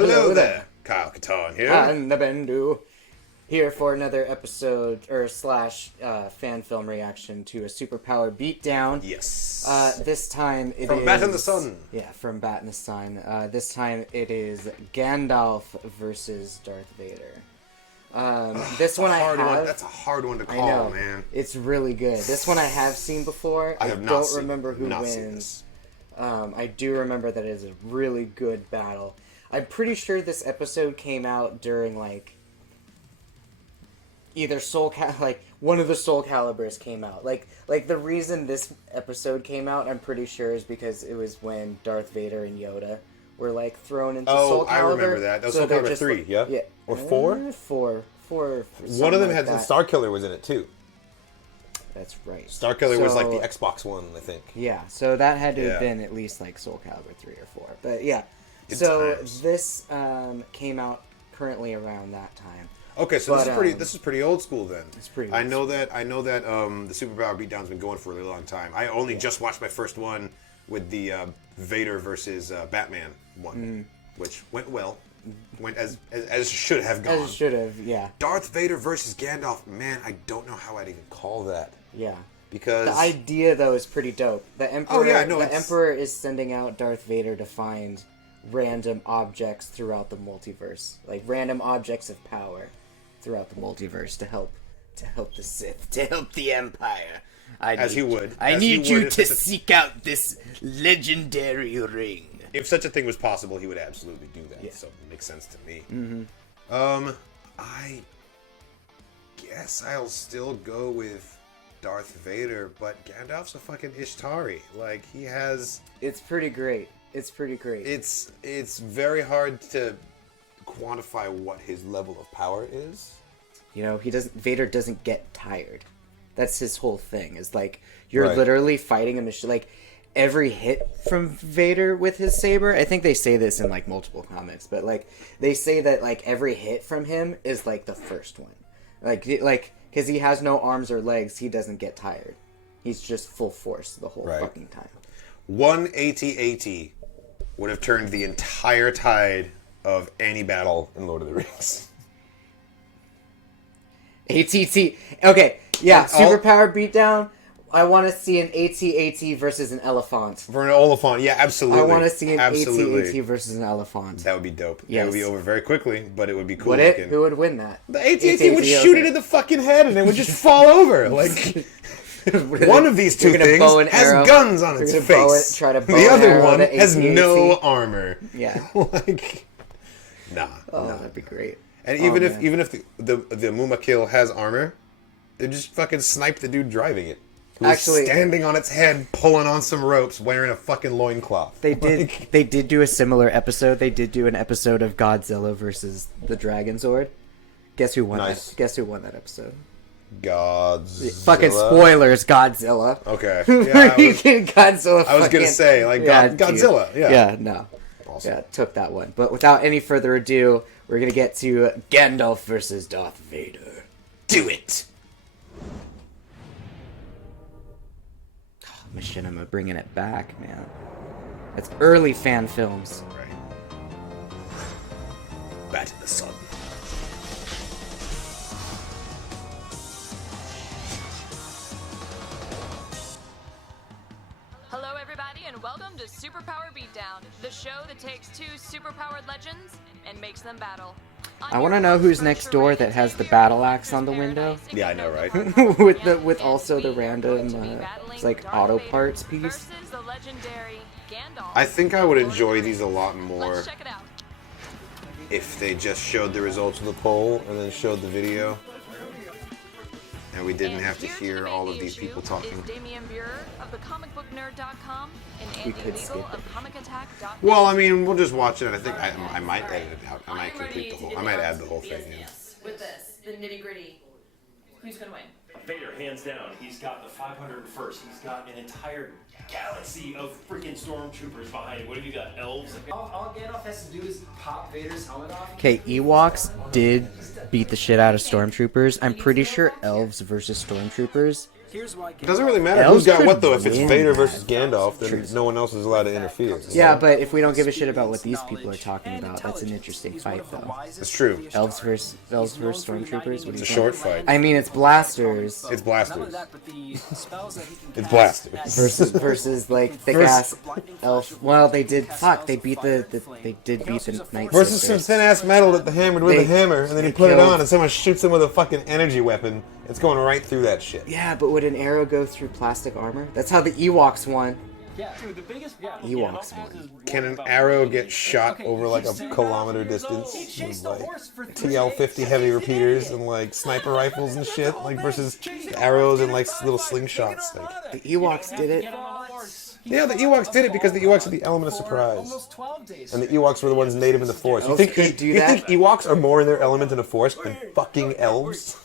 Hello there, Kyle Katarn here. And the Bendu. Here for another episode, or slash, fan film reaction to a superpower beatdown. Yes. This time it From is... BatInTheSun. Yeah, from BatInTheSun. This time it is Gandalf versus Darth Vader. This one I have... That's a hard one to I call, know. man. It's really good. This one I have seen before. I have not don't seen remember who not seen wins. this. I do remember that it is a really good battle. I'm pretty sure this episode came out during, like... either one of the Soul Calibers came out. Like the reason this episode came out, I'm pretty sure, is because it was when Darth Vader and Yoda were like thrown into Soul Calibur. I remember that. That was Soul Calibur 3, like, yeah? Or 4? 4. One of them had that. Starkiller was in it too. That's right. Starkiller was like the Xbox one, I think. Yeah, so that had to have been at least like Soul Calibur 3 or 4. But yeah, Good so times. this came out currently around that time. Okay, so this is pretty old school then. It's pretty. I know that the superpower beatdown's been going for a really long time. I only just watched my first one with the Vader versus Batman one, which went well. Went as should have gone. As it should have, yeah. Darth Vader versus Gandalf. Man, I don't know how I'd even call that. Yeah. Because the idea though is pretty dope. The Emperor, the Emperor is sending out Darth Vader to find random objects throughout the multiverse, like random objects of power throughout the multiverse to help the Sith, to help the Empire. He would. I need you to seek out this legendary ring. If such a thing was possible, he would absolutely do that. Yeah. So it makes sense to me. I guess I'll still go with Darth Vader, but Gandalf's a fucking Ishtari. Like, he has... It's pretty great. It's pretty great. It's very hard to quantify what his level of power is. You know, Vader doesn't get tired. That's his whole thing. Is like you're Right. literally fighting a machine. Like every hit from Vader with his saber. I think they say this in like multiple comics, but like they say that like every hit from him is like the first one. Like because he has no arms or legs, he doesn't get tired. He's just full force the whole fucking time. One AT-AT would have turned the entire tide of any battle in Lord of the Rings. ATT. Okay, yeah, And all- superpower beatdown. I want to see an AT-AT versus an elephant. For an Oliphant, yeah, absolutely. I want to see an absolutely. AT-AT versus an elephant. That would be dope. Yes. It would be over very quickly, but it would be cool Would it? looking. Who would win that? The AT-AT would shoot it in the fucking head and it would just fall over. Like, one of these two things has guns on its face. The other one has no armor. Yeah. Like, nah. Oh, that'd be great. And even if the Mumakil has armor, they just fucking snipe the dude driving it. Who's standing on its head, pulling on some ropes, wearing a fucking loincloth. They did do a similar episode. They did do an episode of Godzilla versus the Dragon Sword. Guess who won that? Guess who won that episode? Godzilla. Fucking spoilers, Godzilla. Okay. Godzilla. I was gonna say Godzilla. Dude. Yeah. No. Awesome. Yeah, took that one. But without any further ado, we're gonna get to Gandalf versus Darth Vader. Do it. Machinima bringing it back, man. That's early fan films. Right. BatInTheSun. Hello everybody and welcome to Superpower Beatdown, the show that takes two superpowered legends and makes them battle. I want to know who's next door that has the battle axe on the window. Yeah, I know, right? with also the random it's like auto parts piece. I think I would enjoy these a lot more Let's check it out. if they just showed the results of the poll and then showed the video, and we didn't have to hear all of these people talking. Is Damian Burer of thecomicbooknerd.com and We Andy could Beagle skip it. of comicattack.com. Well, I mean, we'll just watch it. And I think I might edit it out. I might complete the whole. I might add the whole thing. Yeah. With this, the nitty gritty. Who's gonna win? Vader, hands down. He's got the 501st. He's got an entire galaxy of freaking stormtroopers behind him. What have you got? Elves? All Gandalf has to do is pop Vader's helmet off. Okay, Ewoks did beat the shit out of stormtroopers. I'm pretty sure elves versus stormtroopers Here's why. It doesn't really matter Elves who's got could what though. If it's win Vader that. versus Gandalf, then no one else is allowed to interfere. Yeah, but if we don't give a shit about what these people are talking about, that's an interesting fight, though. It's true. Elves versus Stormtroopers. What do you It's a think? short fight. I mean, it's blasters It's blasters. It's blasted. versus like thick ass elf. Well, they did. Fuck, they beat the Night Versus some Sisters. thin ass metal that they hammered with They- a hammer, and then you they put it killed- on, and someone shoots him with a fucking energy weapon. It's going right through that shit. Yeah, but would an arrow go through plastic armor? That's how the Ewoks won. Dude, the biggest problem Ewoks Gandalf won. has is Can an arrow get shot Over like a kilometer distance with like TL-50 heavy repeaters and like sniper rifles and shit, like versus arrows and like little slingshots. Like, The Ewoks did it. yeah, the Ewoks did it because the Ewoks are the element of surprise, 12 days. and the Ewoks were the ones native in the Force. You Elves think could do you that? think Ewoks are more in their element in the Force than fucking elves?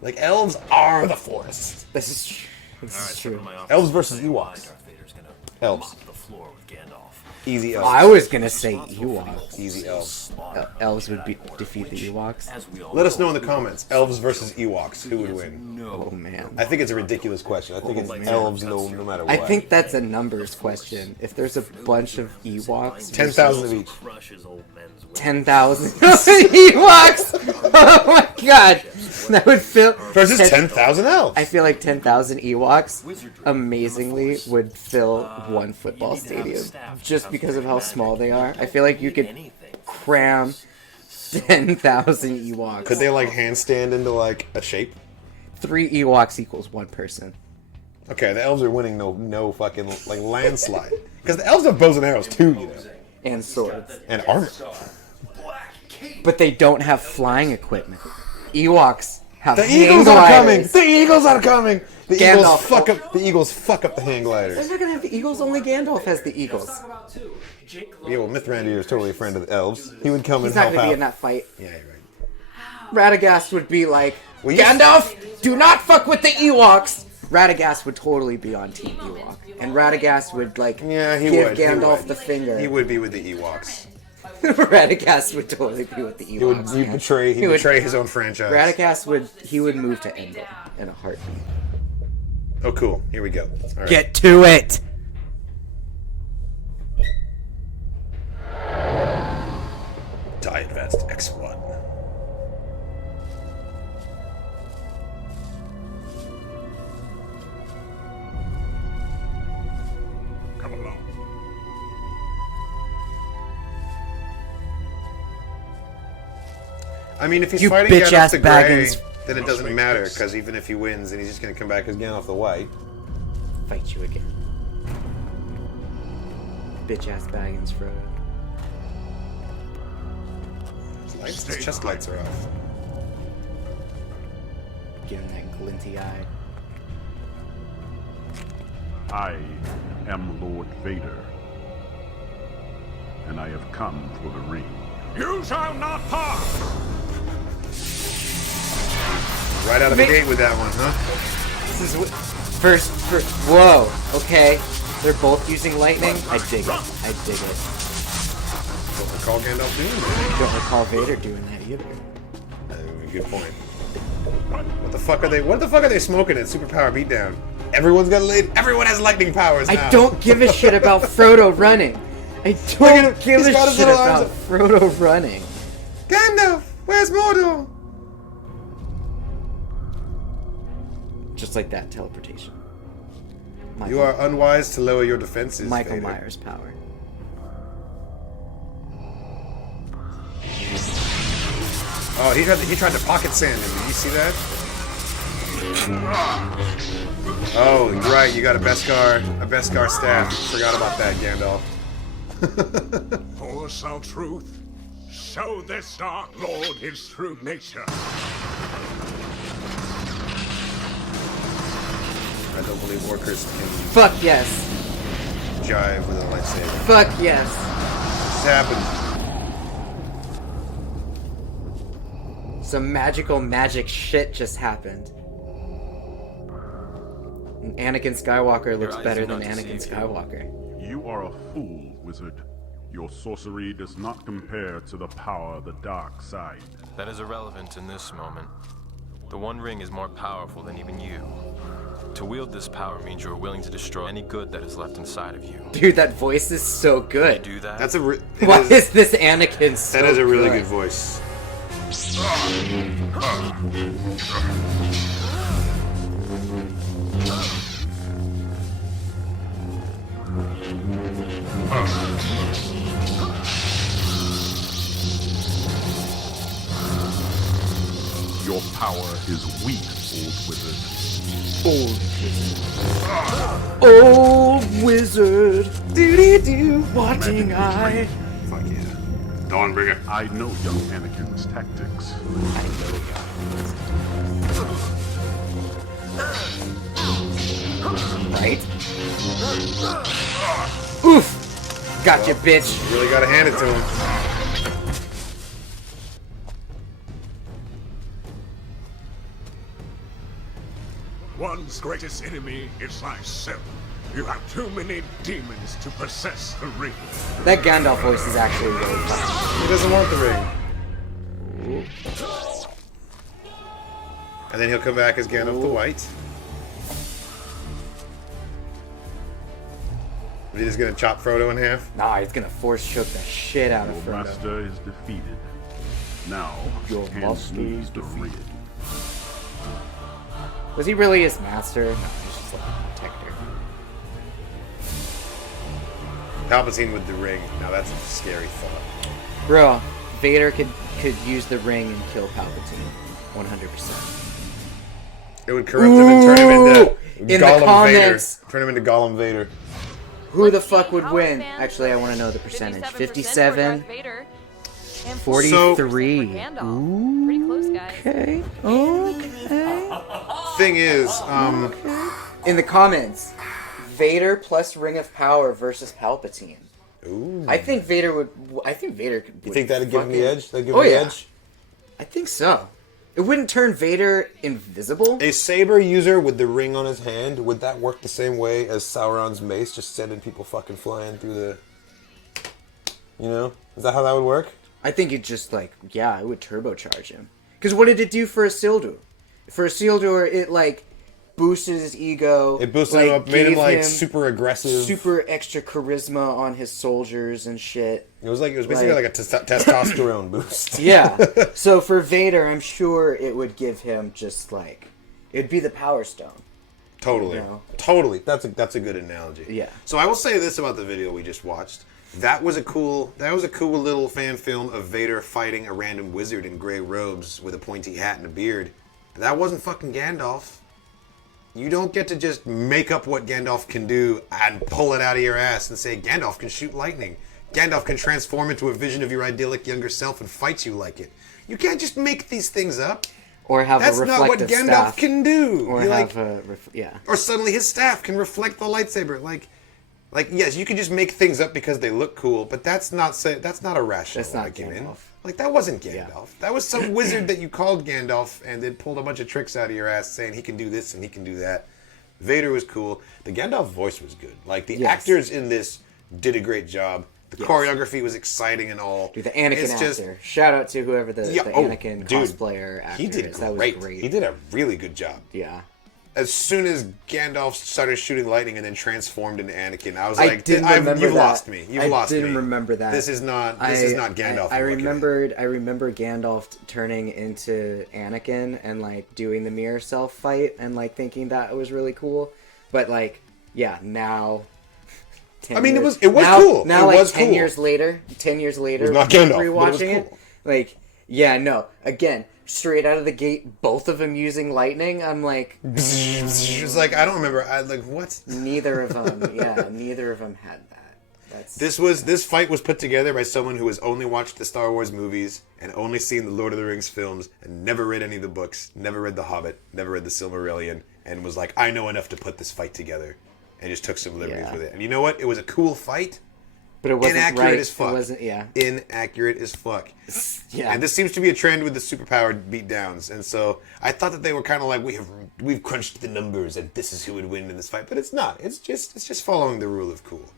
Like elves are the Force. This is true. This is true. Elves versus Ewoks. Elves. the floor with Gandalf. Easy elves. I was gonna say Ewoks. Easy elves. Elves would defeat the Ewoks. Let us know in the comments. Elves versus Ewoks. Who would win? Oh man. I think it's a ridiculous question. I think it's elves no matter what. I think that's a numbers question. If there's a bunch of Ewoks, 10,000 of each. Crushes old men's will. 10,000 Ewoks. Oh my god, that would fill. Versus 10,000 elves. I feel like 10,000 Ewoks amazingly would fill one football stadium just because of how small they are. I feel like you could cram 10,000 Ewoks. Could they like handstand into like a shape? 3 Ewoks equals 1 person. Okay, the elves are winning no fucking like landslide. Because the elves have bows and arrows too, you know, And swords. and armor. But they don't have flying equipment. Ewoks have The hang eagles are coming. gliders. The eagles are coming. The Gandalf. eagles fuck up. The eagles fuck up the hang They're gliders. not gonna have the Eagles. Only Gandalf has the Eagles. Yeah, well, Mithrandir is totally a friend of the elves. He would come He's and not help gonna be in out. that fight. Yeah, you're right. Radagast would be like, Well, you- Gandalf, do not fuck with the Ewoks. Radagast would totally be on Team Ewok, and Radagast would like Yeah, he give would. He Gandalf would. the finger. He would be with the Ewoks. Radagast would totally be with the He would Ewoks. he man. betray. He He would would- Betray his own franchise. Radagast would move to Endor in a heartbeat. Oh, cool. Here we go. All right. Get to it. Die Advanced X1. Come along. I mean, if he's You fighting Gandalf bitch-ass the Grey, Baggins. then it doesn't matter, because even if he wins, then he's just going to come back as Gandalf the White. Fight you again. Bitch ass Baggins Frodo. Lights, his chest lights are off. Give him that glinty eye. I am Lord Vader, and I have come for the ring. You shall not pass! Right out of the gate with that one, huh? This is what. First. Whoa. Okay. They're both using lightning. I dig it. I dig it. Don't recall Gandalf doing that. Don't recall Vader doing that either. Good point. What the fuck are they? What the fuck are they smoking at Superpower Beatdown? Everyone's got laid. Everyone has lightning powers now. I don't give a shit about Frodo running. I at don't him. give He's a got his shit little about arms Frodo running. Gandalf, where's Mordor? Just like that teleportation. You are unwise to lower your defenses. Michael Vader. Myers power. Oh, he tried to pocket sand him. Did you see that? Oh, you're right. You got a Beskar staff. Forgot about that, Gandalf. Force our truth. Show this Dark Lord his true nature. I don't believe orcers can Fuck yes. jive with a lightsaber. Fuck yes. This happened. Some magic shit just happened. And Anakin Skywalker looks better than Anakin Skywalker. You are a fool, wizard. Your sorcery does not compare to the power of the dark side. That is irrelevant in this moment. The One Ring is more powerful than even you. To wield this power means you are willing to destroy any good that is left inside of you. Dude, that voice is so good. You do that? That's a. Why is this Anakin so That is a really good good voice. Your power is weak, old wizard. Old wizard, doo-dee-doo, watching eye. Fuck yeah. Dawnbringer. I know young Anakin's tactics. Right? Oof! Gotcha, bitch. Really gotta hand it to him. One's greatest enemy is thyself. You have too many demons to possess the ring. That Gandalf voice is actually really fun. He doesn't want the ring. And then he'll come back as Gandalf the White. Is he just gonna chop Frodo in half? Nah, he's gonna force choke the shit out of Your Frodo. master is defeated. Now, Your hand master me is the ring. Was he really his master? No, he's just like a protector. Palpatine with the ring. Now that's a scary thought. Bro, Vader could use the ring and kill Palpatine. 100%. It would corrupt him and turn him into in the Gollum comments. Vader. Turn him into Gollum Vader. Who the fuck would win? Actually, I want to know the percentage. 57? 43. Gandalf. Pretty close, guys. Okay. Okay. Thing is, In the comments, Vader plus Ring of Power versus Palpatine. ooh. I think Vader would. I think Vader could. You think that'd give him the edge? That'd give Oh him the yeah. edge? I think so. It wouldn't turn Vader invisible. A saber user with the ring on his hand, would that work the same way as Sauron's mace, just sending people fucking flying through the... You know? Is that how that would work? I think it just like it would turbocharge him. Because what did it do for Isildur? For Isildur, it like boosted his ego. It boosted like, him up, made him gave like super aggressive. super extra charisma on his soldiers and shit. It was basically like a testosterone boost. Yeah. So for Vader, I'm sure it would give him just like it'd be the Power Stone. Totally. You know? Totally. That's a good analogy. Yeah. So I will say this about the video we just watched. That was a cool little fan film of Vader fighting a random wizard in gray robes with a pointy hat and a beard. That wasn't fucking Gandalf. You don't get to just make up what Gandalf can do and pull it out of your ass and say Gandalf can shoot lightning. Gandalf can transform into a vision of your idyllic younger self and fight you like it. You can't just make these things up. Or have That's a not what reflective Gandalf staff. can do. Or You're have like, Or suddenly his staff can reflect the lightsaber. Like yes, you can just make things up because they look cool, but that's not a rational That's not argument. Gandalf. Like that wasn't Gandalf. Yeah. That was some wizard that you called Gandalf and then pulled a bunch of tricks out of your ass saying he can do this and he can do that. Vader was cool. The Gandalf voice was good. Like the actors in this did a great job. The choreography was exciting and all. Dude, the Anakin actor. Shout out to whoever the Anakin cosplayer actor he did is. That was great. He did a really good job. Yeah. As soon as Gandalf started shooting lightning and then transformed into Anakin, I was I like, didn't remember "You've that. lost me. You've lost me." I didn't remember that. This is not Gandalf. I remember Gandalf turning into Anakin and like doing the mirror self fight and like thinking that was really cool. But like, yeah, now. I mean, years, it was now, cool. Now, it like was 10 cool. years later, was not Gandalf, but it was rewatching cool. like, yeah, no, again, straight out of the gate, both of them using lightning. I'm like, it's like I don't remember. I like what? Neither of them. Yeah, neither of them had that. This fight was put together by someone who has only watched the Star Wars movies and only seen the Lord of the Rings films and never read any of the books, never read The Hobbit, never read The Silmarillion, and was like, I know enough to put this fight together, and just took some liberties with it. And you know what? It was a cool fight. But it wasn't inaccurate right. as fuck. It wasn't, Inaccurate as fuck. Yeah. And this seems to be a trend with the superpowered beatdowns. And so I thought that they were kind of like we've crunched the numbers and this is who would win in this fight. But it's not. It's just following the rule of cool.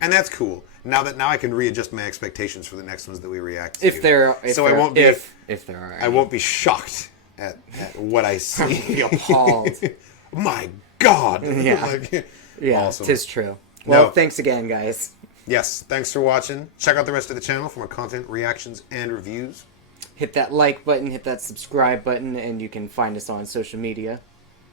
And that's cool. Now I can readjust my expectations for the next ones that we react to. If there are I won't be if there are. I won't be shocked at what I see. Appalled. My God. Yeah. Like, Yeah, awesome. 'tis true. Well, No. thanks again, guys. Yes, thanks for watching. Check out the rest of the channel for more content, reactions, and reviews. Hit that like button, hit that subscribe button, and you can find us on social media.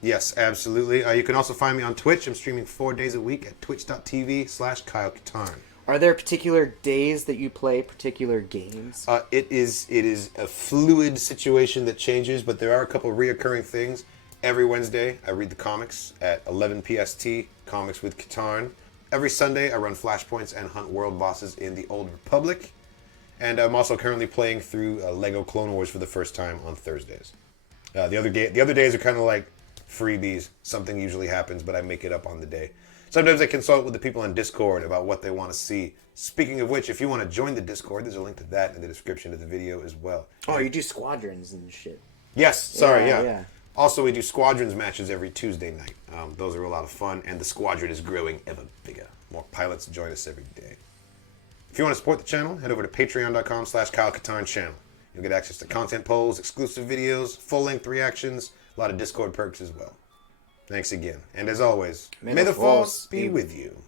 Yes, absolutely. You can also find me on Twitch. I'm streaming 4 days a week at twitch.tv/Kyle Katarn. Are there particular days that you play particular games? It is a fluid situation that changes, but there are a couple reoccurring things. Every Wednesday, I read the comics at 11 PST, Comics with Katarn. Every Sunday, I run flashpoints and hunt world bosses in the Old Republic. And I'm also currently playing through Lego Clone Wars for the first time on Thursdays. The other days are kind of like freebies. Something usually happens, but I make it up on the day. Sometimes I consult with the people on Discord about what they want to see. Speaking of which, if you want to join the Discord, there's a link to that in the description of the video as well. Oh, you do squadrons and shit. Yes, sorry, yeah. Yeah. Also, we do Squadrons matches every Tuesday night. Those are a lot of fun, and the squadron is growing ever bigger. More pilots join us every day. If you want to support the channel, head over to patreon.com/Kyle Katarn channel. You'll get access to content polls, exclusive videos, full-length reactions, a lot of Discord perks as well. Thanks again. And as always, may the Force be with you.